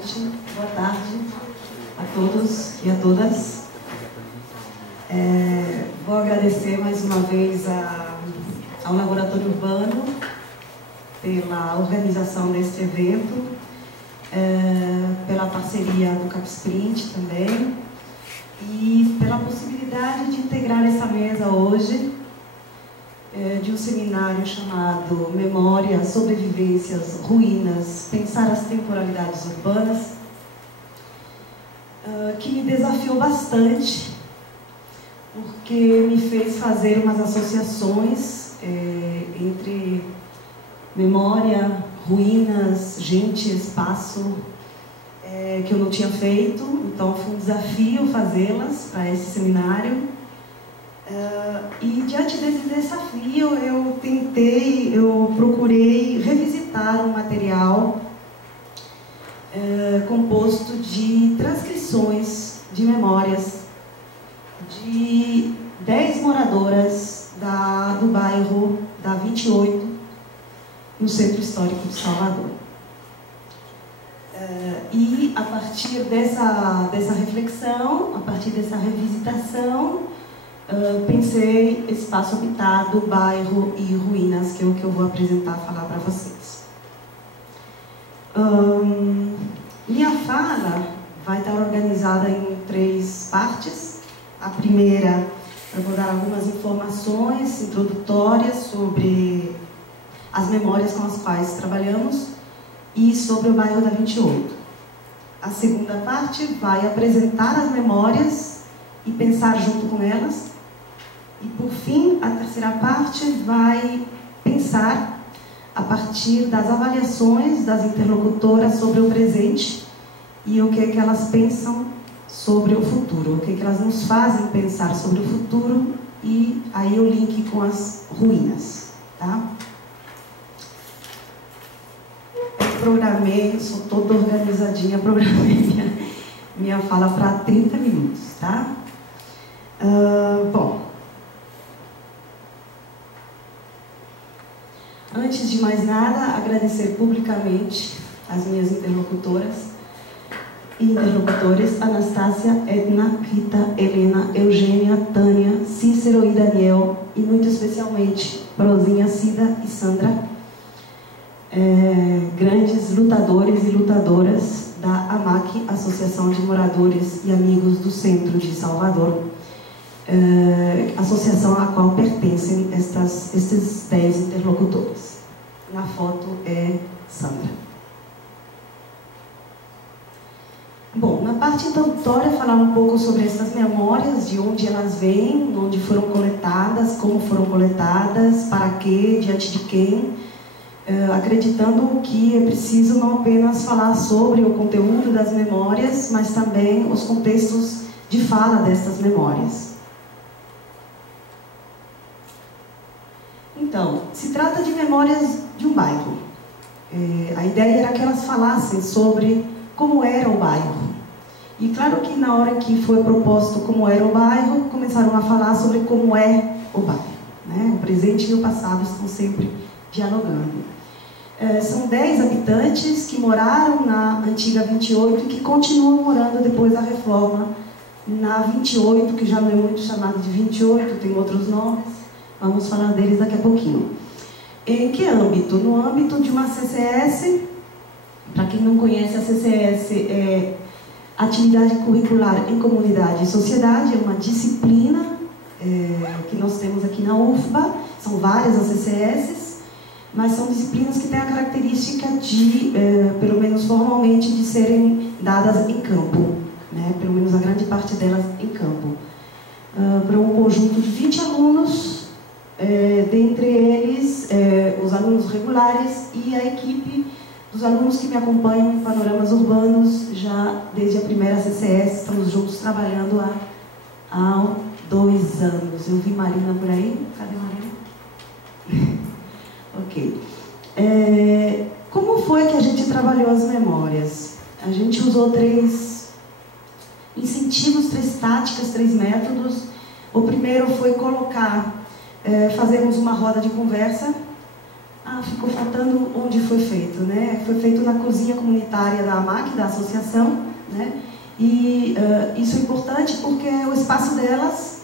noite, boa tarde a todos e a todas. Vou agradecer mais uma vez ao Laboratório Urbano pela organização deste evento, pela parceria do Capsprint também e pela possibilidade de integrar essa mesa hoje de um seminário chamado Memória, Sobrevivências, Ruínas, Pensar as Temporalidades Urbanas, que me desafiou bastante, porque me fez fazer umas associações entre memória, ruínas, gente, espaço, que eu não tinha feito. Então foi um desafio fazê-las para esse seminário. E diante desse desafio eu procurei revisitar um material composto de transcrições de memórias de 10 moradoras do bairro da 28, no Centro Histórico de Salvador. E a partir dessa reflexão, a partir dessa revisitação, pensei espaço habitado, bairro e ruínas, que é o que eu vou apresentar, falar para vocês. Minha fala vai estar organizada em 3 partes. A primeira, eu vou dar algumas informações introdutórias sobre as memórias com as quais trabalhamos e sobre o bairro da 28. A segunda parte vai apresentar as memórias e pensar junto com elas. E, por fim, a terceira parte vai pensar a partir das avaliações das interlocutoras sobre o presente e o que é que elas pensam sobre o futuro, o que é que elas nos fazem pensar sobre o futuro, e aí o link com as ruínas, tá? Eu programei, sou toda organizadinha, programei minha fala para 30 minutos, tá? Bom, antes de mais nada, agradecer publicamente as minhas interlocutoras e interlocutores: Anastácia, Edna, Rita, Helena, Eugênia, Tânia, Cícero e Daniel, e muito especialmente Prozinha, Cida e Sandra, grandes lutadores e lutadoras da AMAC, Associação de Moradores e Amigos do Centro de Salvador, associação à qual pertencem esses 10 interlocutores. Na foto é Sandra. Bom, na parte introdutória, falar um pouco sobre essas memórias, de onde elas vêm, onde foram coletadas, como foram coletadas, para quê, diante de quem, acreditando que é preciso não apenas falar sobre o conteúdo das memórias, mas também os contextos de fala dessas memórias. Então, se trata de memórias de um bairro. A ideia era que elas falassem sobre como era o bairro. E claro que na hora que foi proposto como era o bairro, começaram a falar sobre como é o bairro, né? O presente e o passado estão sempre dialogando. São 10 habitantes que moraram na antiga 28 e que continuam morando depois da reforma na 28, que já não é muito chamada de 28, tem outros nomes. Vamos falar deles daqui a pouquinho. Em que âmbito? No âmbito de uma CCS. Para quem não conhece, a CCS é Atividade Curricular em Comunidade e Sociedade, é uma disciplina que nós temos aqui na UFBA. São várias as CCS, mas são disciplinas que têm a característica de, pelo menos formalmente, de serem dadas em campo, né? Pelo menos a grande parte delas em campo. Para um conjunto de 20 alunos, dentre eles os alunos regulares e a equipe dos alunos que me acompanham em Panoramas Urbanos já desde a primeira CCS. Estamos juntos trabalhando há 2 anos. Eu vi Marina por aí. Cadê Marina? Ok. Como foi que a gente trabalhou as memórias? A gente usou 3 incentivos, 3 táticas, 3 métodos. O primeiro foi fazermos uma roda de conversa Ah, ficou faltando onde foi feito, né? Foi feito na cozinha comunitária da AMAC, da associação, né? E isso é importante porque é o espaço delas,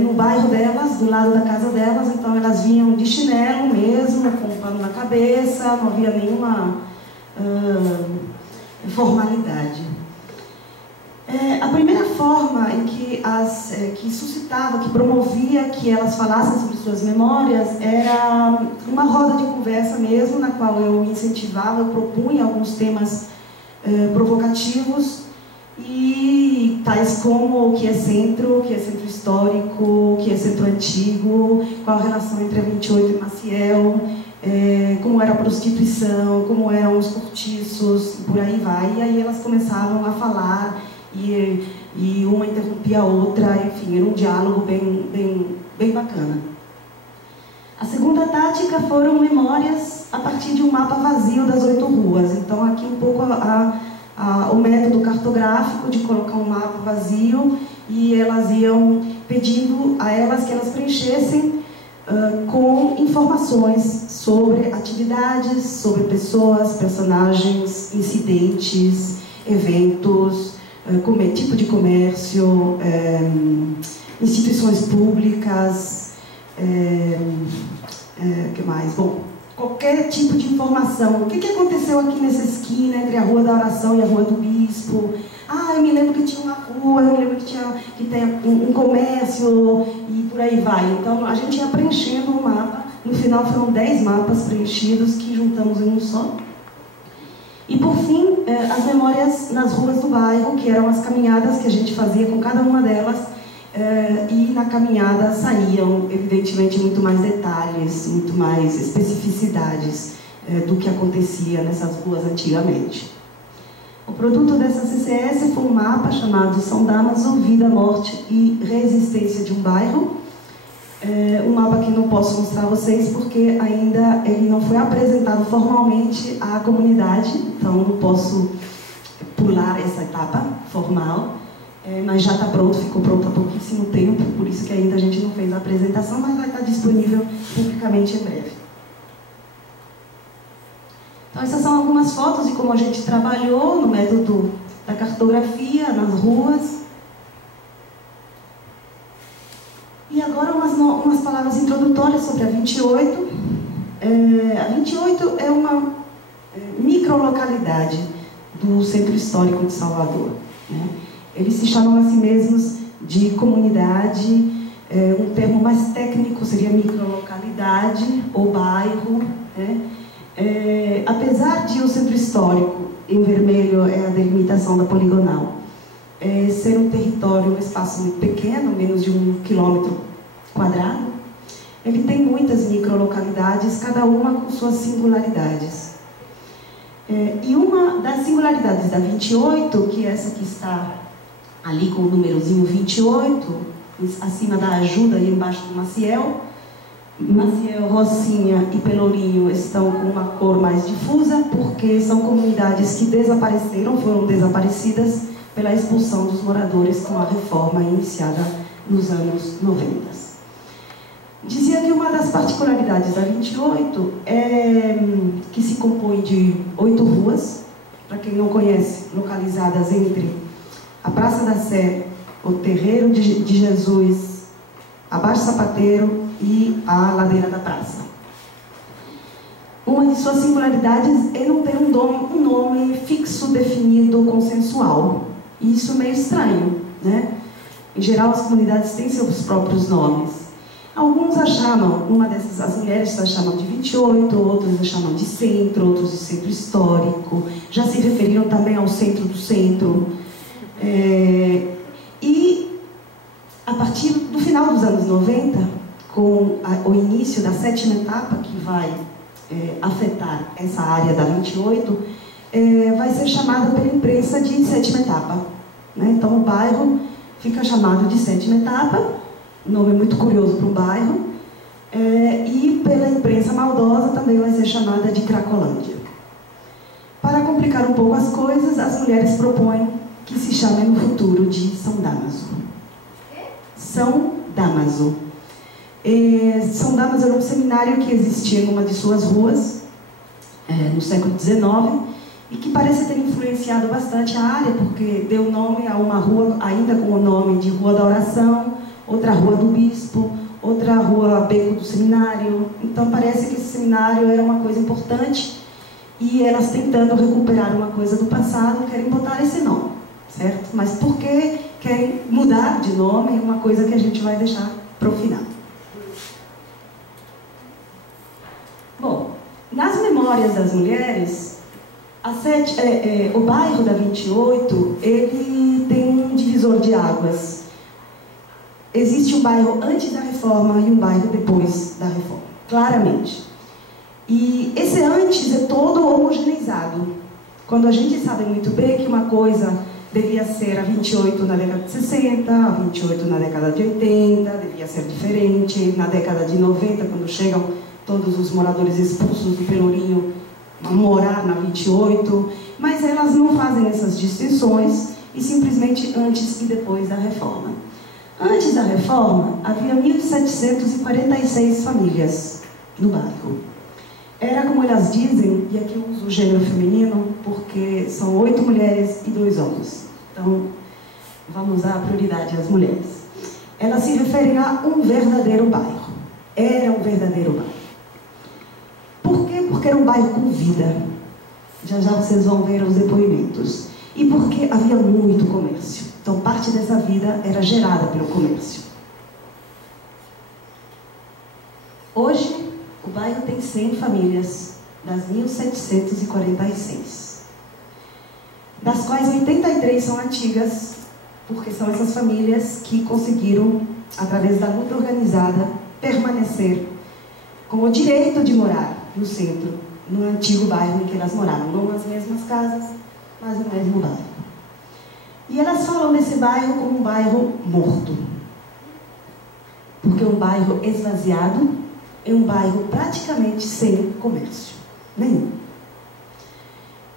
no bairro delas, do lado da casa delas, então elas vinham de chinelo mesmo, com um pano na cabeça, não havia nenhuma formalidade. A primeira forma em que suscitava, que promovia que elas falassem sobre suas memórias era uma roda de conversa mesmo, na qual eu incentivava, eu propunha alguns temas provocativos, e tais como o que é centro histórico, o que é centro antigo, qual a relação entre a 28 e Maciel, como era a prostituição, como eram os cortiços, e por aí vai. E aí elas começavam a falar, e uma interrompia a outra, enfim, era um diálogo bem bacana. A segunda tática foram memórias a partir de um mapa vazio das 8 ruas. Então aqui um pouco o método cartográfico de colocar um mapa vazio, e elas iam pedindo a elas que elas preenchessem com informações sobre atividades, sobre pessoas, personagens, incidentes, eventos, tipo de comércio, instituições públicas, que mais? Bom, qualquer tipo de informação. O que aconteceu aqui nessa esquina, entre a Rua da Oração e a Rua do Bispo? Ah, eu me lembro que tinha uma rua, eu me lembro que tem um comércio, e por aí vai. Então, a gente ia preenchendo o mapa. No final, foram 10 mapas preenchidos, que juntamos em um só. E, por fim, as memórias nas ruas do bairro, que eram as caminhadas que a gente fazia com cada uma delas, e na caminhada saíam, evidentemente, muito mais detalhes, muito mais especificidades do que acontecia nessas ruas antigamente. O produto dessa CCS foi um mapa chamado São Damaso, Vida, Morte e Resistência de um Bairro. Um mapa que não posso mostrar a vocês porque ainda ele não foi apresentado formalmente à comunidade, então não posso pular essa etapa formal, mas já está pronto, ficou pronto há pouquíssimo tempo, por isso que ainda a gente não fez a apresentação, mas vai estar disponível publicamente em breve. Então essas são algumas fotos de como a gente trabalhou no método da cartografia, nas ruas. E agora umas palavras introdutórias sobre a 28. A 28 é uma microlocalidade do Centro Histórico de Salvador, né? Eles se chamam a si mesmos de comunidade, um termo mais técnico seria microlocalidade ou bairro, né? Apesar de o Centro Histórico, em vermelho é a delimitação da poligonal, ser um território, um espaço muito pequeno, menos de 1 quilômetro quadrado, ele tem muitas microlocalidades, cada uma com suas singularidades. E uma das singularidades da 28, que é essa que está ali com o númerozinho 28, acima da Ajuda e embaixo do Maciel, Rocinha e Pelourinho estão com uma cor mais difusa, porque são comunidades que desapareceram, foram desaparecidas pela expulsão dos moradores com a reforma iniciada nos anos 90. Dizia que uma das particularidades da 28 é que se compõe de 8 ruas, para quem não conhece, localizadas entre a Praça da Sé, o Terreiro de Jesus, a Baixo Sapateiro e a Ladeira da Praça. Uma de suas singularidades é não ter um nome fixo, definido, consensual. E isso é meio estranho, né? Em geral, as comunidades têm seus próprios nomes. Alguns a chamam, as mulheres a chamam de 28, outros a chamam de centro, outros de centro histórico. Já se referiram também ao centro do centro. E a partir do final dos anos 90, com o início da 7ª etapa, que vai afetar essa área da 28, vai ser chamada pela imprensa de 7ª etapa, né? Então o bairro fica chamado de 7ª etapa, nome muito curioso para um bairro, e pela imprensa maldosa também vai ser chamada de Cracolândia. Para complicar um pouco as coisas, as mulheres propõem que se chame no futuro de São Damaso. São Damaso. São Damas era um seminário que existia em uma de suas ruas, no século XIX, e que parece ter influenciado bastante a área, porque deu nome a uma rua ainda com o nome de Rua da Oração, outra Rua do Bispo, outra Rua Beco do Seminário. Então parece que esse seminário era uma coisa importante, e elas, tentando recuperar uma coisa do passado, querem botar esse nome, certo? Mas por que querem mudar de nome é uma coisa que a gente vai deixar para o final. Bom, nas memórias das mulheres, o bairro da 28, ele tem um divisor de águas. Existe um bairro antes da reforma e um bairro depois da reforma, claramente. E esse antes é todo homogeneizado. Quando a gente sabe muito bem que uma coisa devia ser a 28 na década de 60, a 28 na década de 80, devia ser diferente, na década de 90, quando chegam todos os moradores expulsos do Pelourinho a morar na 28, mas elas não fazem essas distinções, e simplesmente antes e depois da reforma. Antes da reforma, havia 1.746 famílias no bairro. Era, como elas dizem, e aqui eu uso o gênero feminino, porque são 8 mulheres e 2 homens. Então, vamos dar prioridade às mulheres. Elas se referem a um verdadeiro bairro. Era um verdadeiro bairro. Por quê? Porque era um bairro com vida. Já já vocês vão ver os depoimentos. E porque havia muito comércio. Então, parte dessa vida era gerada pelo comércio. Hoje, o bairro tem 100 famílias, das 1.746. Das quais 83 são antigas, porque são essas famílias que conseguiram, através da luta organizada, permanecer com o direito de morar no centro, no antigo bairro em que elas moravam, não nas mesmas casas, mas no mesmo bairro. E elas falam desse bairro como um bairro morto, porque um bairro esvaziado é um bairro praticamente sem comércio nenhum,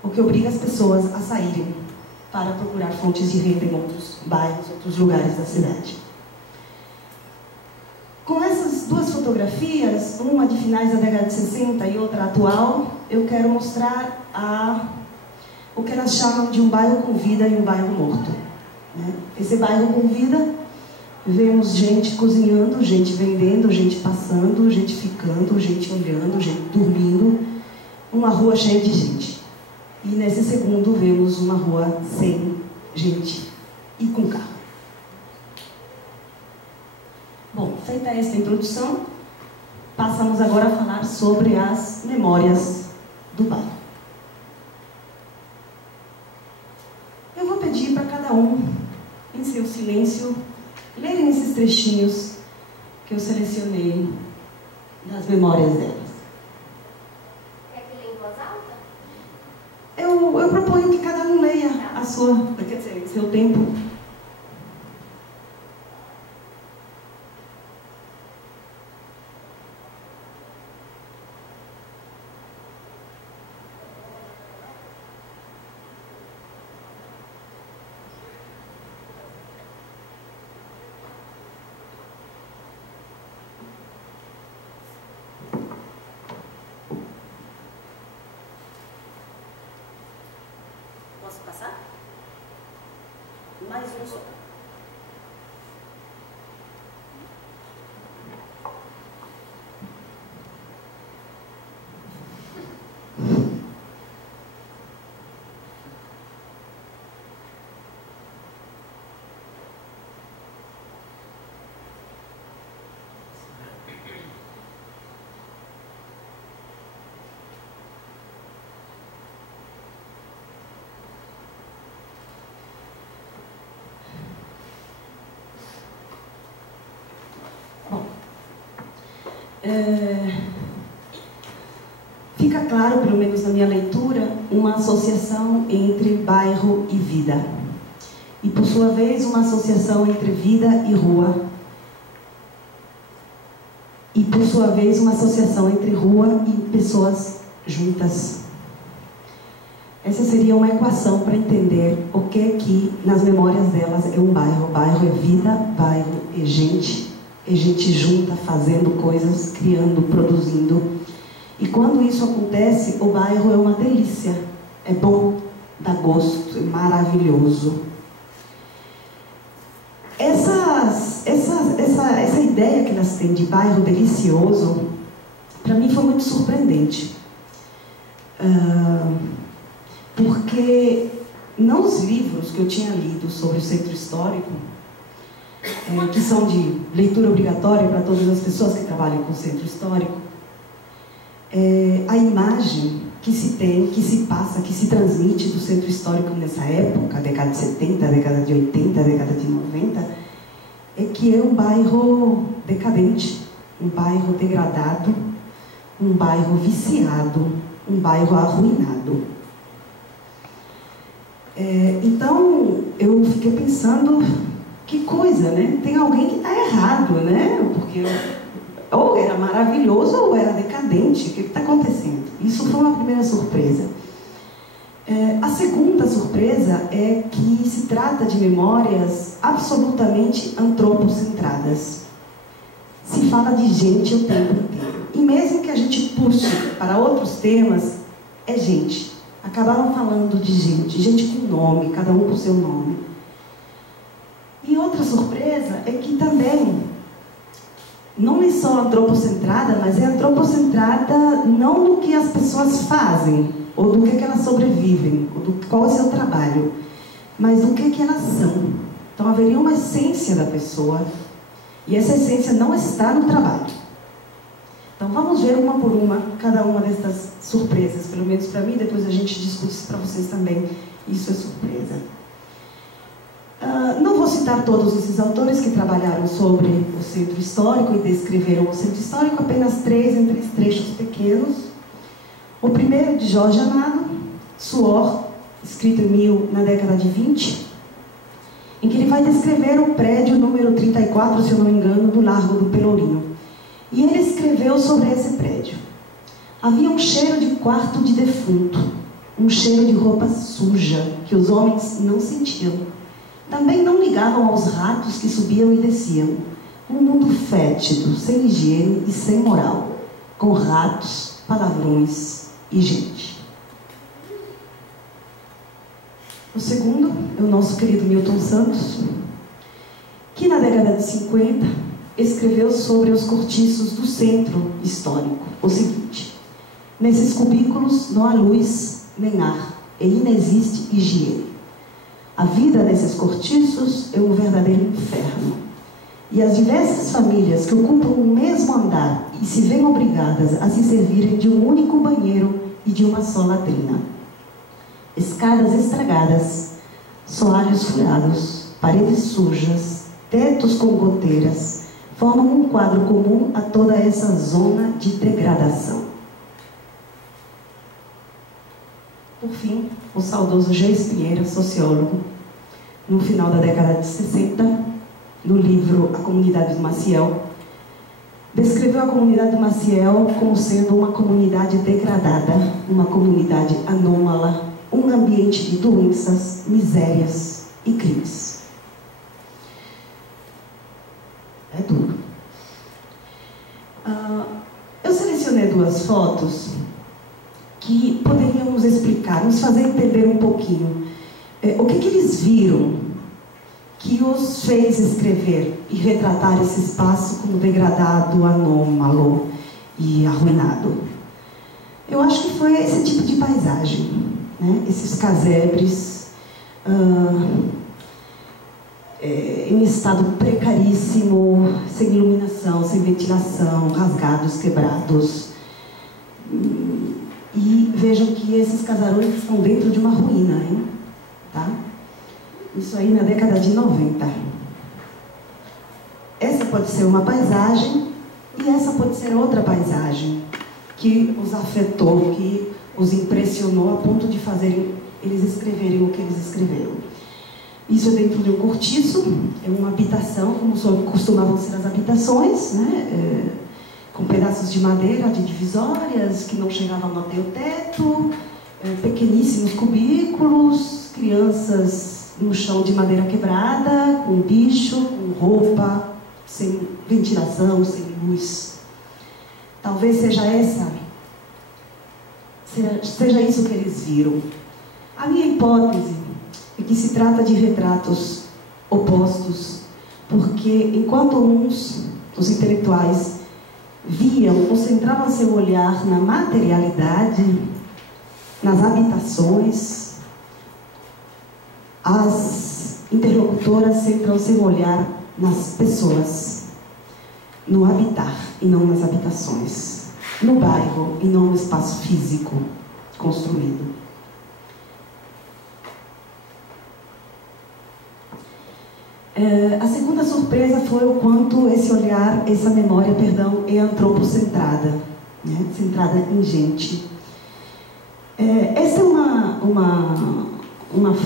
o que obriga as pessoas a saírem para procurar fontes de renda em outros bairros, outros lugares da cidade. Com essas duas fotografias, uma de finais da década de 60 e outra atual, eu quero mostrar o que elas chamam de um bairro com vida e um bairro morto. Esse bairro com vida, vemos gente cozinhando, gente vendendo, gente passando, gente ficando, gente olhando, gente dormindo, uma rua cheia de gente. E nesse segundo vemos uma rua sem gente e com carro. Bom, feita esta introdução, passamos agora a falar sobre as memórias do bairro. Eu vou pedir para cada um, em seu silêncio, lerem esses trechinhos que eu selecionei das memórias delas. Quer que leia em voz alta? Eu proponho que cada um leia a sua, quer dizer, seu tempo. Posso passar? Mais um só. Fica claro, pelo menos na minha leitura, uma associação entre bairro e vida. E, por sua vez, uma associação entre vida e rua. E, por sua vez, uma associação entre rua e pessoas juntas. Essa seria uma equação para entender o que nas memórias delas é um bairro. Bairro é vida, bairro é gente, é gente junta, fazendo coisas, criando, produzindo. E quando isso acontece, o bairro é uma delícia. É bom, dá gosto, é maravilhoso. Essa ideia que elas têm de bairro delicioso, para mim foi muito surpreendente. Porque nos livros que eu tinha lido sobre o centro histórico, que são de leitura obrigatória para todas as pessoas que trabalham com o centro histórico, a imagem que se tem, que se passa, que se transmite do centro histórico nessa época, década de 70, década de 80, década de 90, é que é um bairro decadente, um bairro degradado, um bairro viciado, um bairro arruinado. Então, eu fiquei pensando, que coisa, né? Tem alguém que está errado, né? Porque ou era maravilhoso ou era decadente. O que está acontecendo? Isso foi uma primeira surpresa. A segunda surpresa é que se trata de memórias absolutamente antropocentradas. Se fala de gente o tempo inteiro. E mesmo que a gente puxe para outros temas, é gente. Acabaram falando de gente, gente com nome, cada um com seu nome. E outra surpresa é que também não é só antropocentrada, mas é antropocentrada não no que as pessoas fazem, ou do que elas sobrevivem, ou do qual é o seu trabalho, mas do que elas são. Então haveria uma essência da pessoa, e essa essência não está no trabalho. Então vamos ver uma por uma, cada uma dessas surpresas, pelo menos para mim, depois a gente discute para vocês também, isso é surpresa. Não vou citar todos esses autores que trabalharam sobre o centro histórico e descreveram o centro histórico, apenas três em três trechos pequenos. O primeiro, de Jorge Amado, Suor, escrito na década de 20, em que ele vai descrever o prédio número 34, se eu não me engano, do Largo do Pelourinho. E ele escreveu sobre esse prédio. Havia um cheiro de quarto de defunto, um cheiro de roupa suja, que os homens não sentiam. Também não ligavam aos ratos que subiam e desciam. Um mundo fétido, sem higiene e sem moral, com ratos, palavrões e gente. O segundo é o nosso querido Milton Santos, que na década de 50 escreveu sobre os cortiços do centro histórico o seguinte: nesses cubículos não há luz nem ar, e inexiste higiene. A vida nesses cortiços é um verdadeiro inferno. E as diversas famílias que ocupam o mesmo andar e se veem obrigadas a se servirem de um único banheiro e de uma só latrina. Escadas estragadas, soalhos furados, paredes sujas, tetos com goteiras, formam um quadro comum a toda essa zona de degradação. Por fim, o saudoso Geis Pinheira, sociólogo, no final da década de 60, no livro A Comunidade do Maciel, descreveu a comunidade do Maciel como sendo uma comunidade degradada, uma comunidade anômala, um ambiente de doenças, misérias e crimes. É duro. Eu selecionei duas fotos que poderiam nos explicar, nos fazer entender um pouquinho o que eles viram que os fez escrever e retratar esse espaço como degradado, anômalo e arruinado. Eu acho que foi esse tipo de paisagem, né? Esses casebres em estado precaríssimo, sem iluminação, sem ventilação, rasgados, quebrados. E vejam que esses casarões estão dentro de uma ruína, hein? Tá? Isso aí na década de 90. Essa pode ser uma paisagem e essa pode ser outra paisagem que os afetou, que os impressionou a ponto de fazerem eles escreverem o que eles escreveram. Isso é dentro de um cortiço, é uma habitação, como costumavam ser as habitações, né? Com pedaços de madeira, de divisórias, que não chegavam até o teto, pequeníssimos cubículos, crianças no chão de madeira quebrada, com bicho, com roupa, sem ventilação, sem luz. Talvez seja isso que eles viram. A minha hipótese é que se trata de retratos opostos, porque enquanto uns, os intelectuais, viam, concentravam seu olhar na materialidade, nas habitações, as interlocutoras centram seu olhar nas pessoas, no habitar e não nas habitações, no bairro e não no espaço físico construído. A segunda surpresa foi o quanto esse olhar, essa memória, perdão, é antropocentrada, né? Centrada em gente. Essa é uma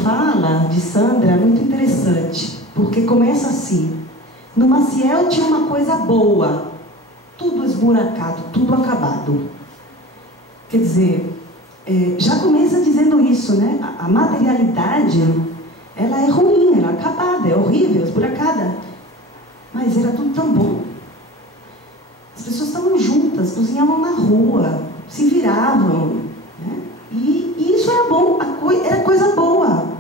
fala de Sandra muito interessante, porque começa assim: no Maciel tinha uma coisa boa, tudo esburacado, tudo acabado. Quer dizer, já começa dizendo isso, né? A materialidade, ela é ruim, ela é acabada, é horrível, esburacada. Mas era tudo tão bom. As pessoas estavam juntas, cozinhavam na rua, se viravam, né? E isso era bom, era coisa boa.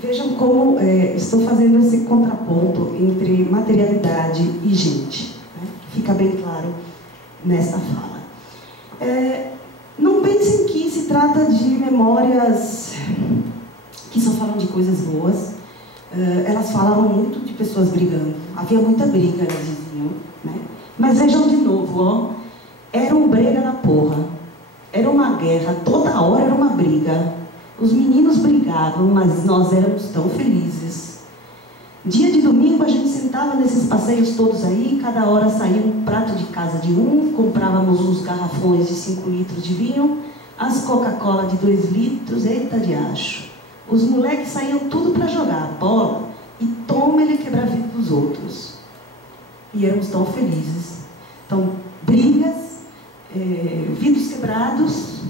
Vejam como estou fazendo esse contraponto entre materialidade e gente, né? Fica bem claro nesta fala. Não pensem que se trata de memórias que só falam de coisas boas. Elas falavam muito de pessoas brigando. Havia muita briga, elas diziam, né? Mas vejam de novo, ó, era um brega da porra. Era uma guerra, toda hora era uma briga. Os meninos brigavam, mas nós éramos tão felizes. Dia de domingo a gente sentava nesses passeios todos aí, cada hora saía um prato de casa de um, comprávamos uns garrafões de 5 litros de vinho, as Coca-Cola de 2 litros, eita de acho. Os moleques saíam tudo para jogar bola e toma ele quebrar a vida dos outros. E éramos tão felizes. Então, brigas, vidros quebrados,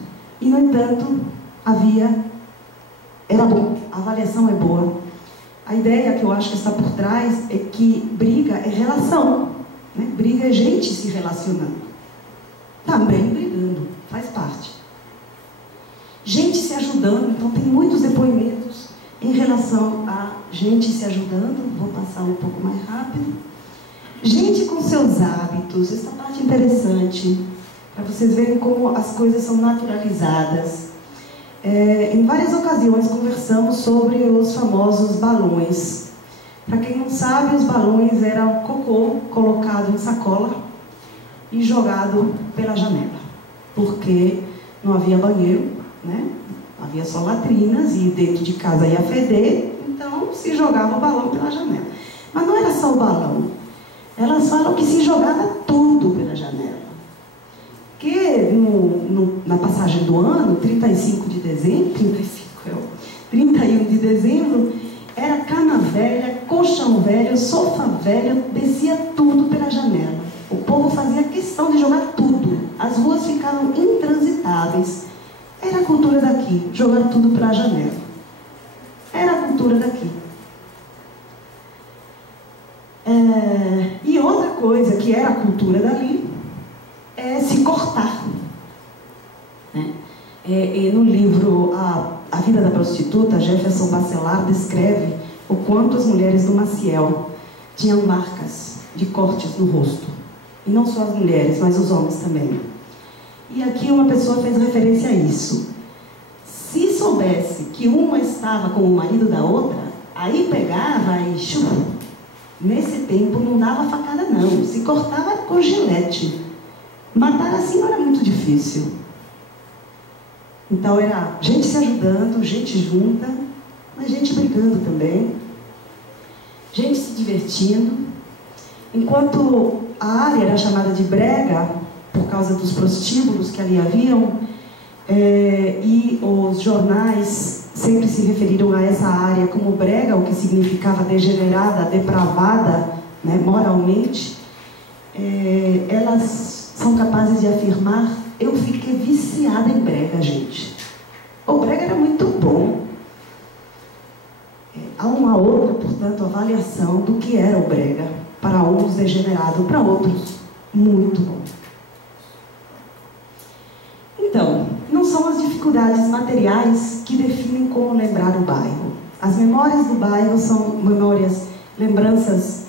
e no entanto, era bom, a avaliação é boa. A ideia que eu acho que está por trás é que briga é relação, né? Briga é gente se relacionando. Também brigando, faz parte. Gente se ajudando, então tem muitos depoimentos em relação a gente se ajudando. Vou passar um pouco mais rápido. Gente com seus hábitos, essa parte é interessante, para vocês verem como as coisas são naturalizadas. Em várias ocasiões conversamos sobre os famosos balões. Para quem não sabe, os balões eram cocô colocado em sacola e jogado pela janela, porque não havia banheiro, né? Havia só latrinas e dentro de casa ia feder, então se jogava o balão pela janela. Mas não era só o balão. Elas falam que se jogava tudo pela janela. Que na passagem do ano, 31 de dezembro, era cama velha, colchão velho, sofá velho, descia tudo pela janela. O povo fazia questão de jogar tudo. As ruas ficavam intransitáveis. Era a cultura daqui, jogar tudo pela janela. Era a cultura daqui. E outra coisa que era a cultura dali é se cortar, né? No livro A Vida da Prostituta, Jefferson Bacelar descreve o quanto as mulheres do Maciel tinham marcas de cortes no rosto. E não só as mulheres, mas os homens também. E aqui uma pessoa fez referência a isso. Se soubesse que uma estava com o marido da outra, aí pegava e nesse tempo não dava facada não, se cortava com gilete. Matar assim não era muito difícil. Então era gente se ajudando, gente junta, mas gente brigando também, gente se divertindo. Enquanto a área era chamada de brega, por causa dos prostíbulos que ali haviam, e os jornais sempre se referiram a essa área como brega, o que significava degenerada, depravada, né, moralmente, elas são capazes de afirmar: eu fiquei viciada em brega, gente. O brega era muito bom. há uma outra, portanto, avaliação do que era o brega, para uns degenerado, para outros muito bom. Então, não são as dificuldades materiais que definem como lembrar o bairro. As memórias do bairro são memórias, lembranças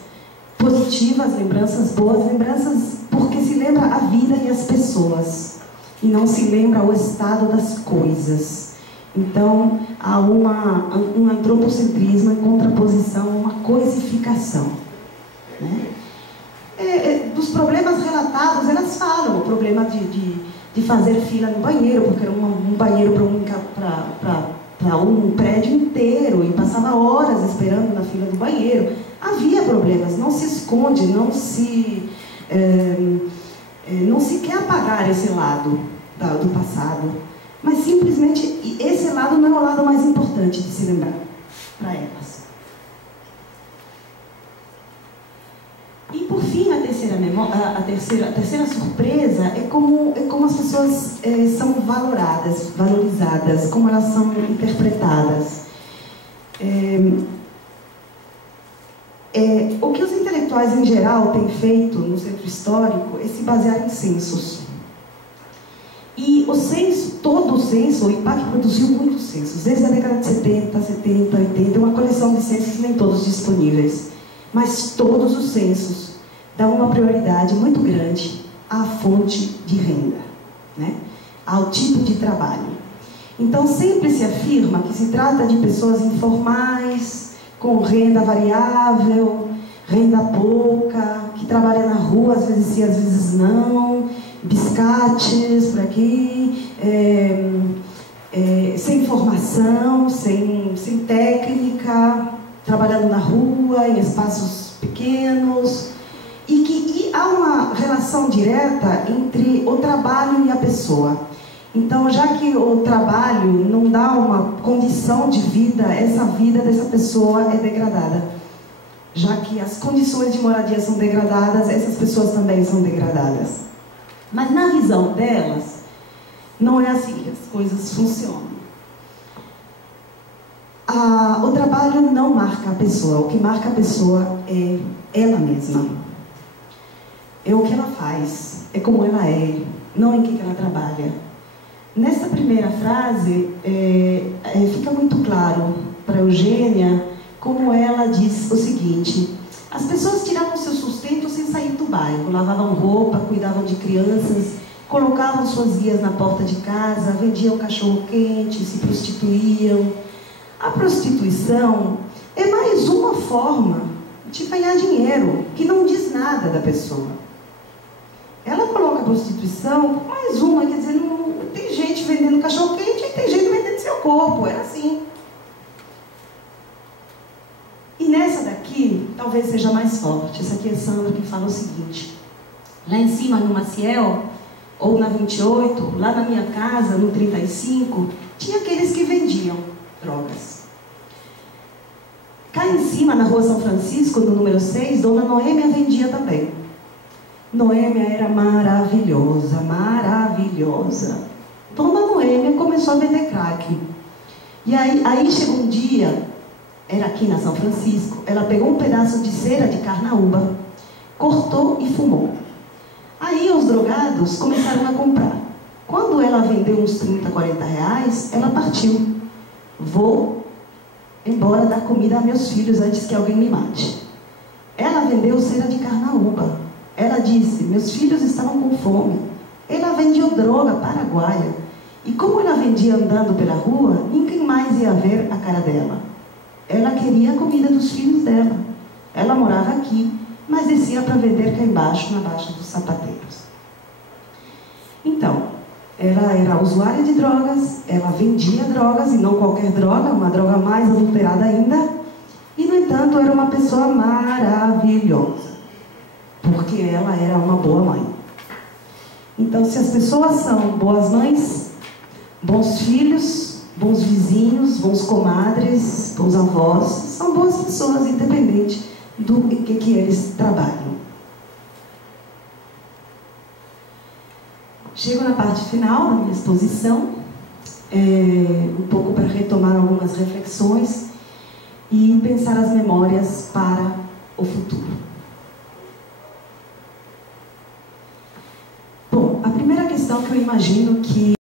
positivas, lembranças boas, lembranças porque se lembra a vida e as pessoas, e não se lembra o estado das coisas. Então, há um antropocentrismo em contraposição a uma coisificação, né? Dos problemas relatados, elas falam o problema de fazer fila no banheiro, porque era um banheiro para um prédio inteiro, e passava horas esperando na fila do banheiro. Havia problemas, não se esconde, não se quer apagar esse lado do passado, mas simplesmente esse lado não é o lado mais importante de se lembrar para elas. E por fim, a terceira surpresa é como as pessoas são valorizadas, como elas são interpretadas. O que os intelectuais em geral têm feito no centro histórico é se basear em censos. E o censo, todo o censo, o IPAC produziu muitos censos, desde a década de 70, 70, 80, uma coleção de censos, nem todos disponíveis. Mas todos os censos dão uma prioridade muito grande à fonte de renda, né? Ao tipo de trabalho. Então, sempre se afirma que se trata de pessoas informais, com renda variável, renda pouca, que trabalham na rua, às vezes sim, às vezes não, biscates por aqui, sem formação, sem técnica, trabalhando na rua, em espaços pequenos, e há uma relação direta entre o trabalho e a pessoa. Então, já que o trabalho não dá uma condição de vida, essa vida dessa pessoa é degradada. Já que as condições de moradia são degradadas, essas pessoas também são degradadas. Mas na visão delas, não é assim que as coisas funcionam. O trabalho não marca a pessoa, o que marca a pessoa é ela mesma. É o que ela faz, é como ela é, não em que ela trabalha. Nessa primeira frase, fica muito claro para Eugênia como ela diz o seguinte: as pessoas tiravam seu sustento sem sair do bairro, lavavam roupa, cuidavam de crianças, colocavam suas guias na porta de casa, vendiam cachorro-quente, se prostituíam. A prostituição é mais uma forma de ganhar dinheiro, que não diz nada da pessoa. Ela coloca a prostituição como mais uma, quer dizer, não tem gente vendendo cachorro-quente e tem gente vendendo seu corpo, era assim. E nessa daqui, talvez seja mais forte. Essa aqui é Sandra que fala o seguinte: lá em cima no Maciel, ou na 28, lá na minha casa, no 35, tinha aqueles que vendiam drogas. Cá em cima, na rua São Francisco, no número 6, Dona Noêmia vendia também. Noêmia era maravilhosa, maravilhosa. Dona Noêmia começou a vender crack. E aí chegou um dia, era aqui na São Francisco, ela pegou um pedaço de cera de carnaúba, cortou e fumou. Aí os drogados começaram a comprar. Quando ela vendeu uns 30, 40 reais, ela partiu. Vou embora dar comida a meus filhos antes que alguém me mate. Ela vendeu cera de carnaúba. Ela disse, meus filhos estavam com fome. Ela vendia droga paraguaia. E como ela vendia andando pela rua, ninguém mais ia ver a cara dela. Ela queria a comida dos filhos dela. Ela morava aqui, mas descia para vender cá embaixo, na Baixa dos Sapateiros. Então, ela era usuária de drogas, ela vendia drogas, e não qualquer droga, uma droga mais adulterada ainda. E, no entanto, era uma pessoa maravilhosa, porque ela era uma boa mãe. Então, se as pessoas são boas mães, bons filhos, bons vizinhos, bons comadres, bons avós, são boas pessoas, independente do que eles trabalham. Chego na parte final da minha exposição, um pouco para retomar algumas reflexões. e pensar as memórias para o futuro. Bom, a primeira questão que eu imagino que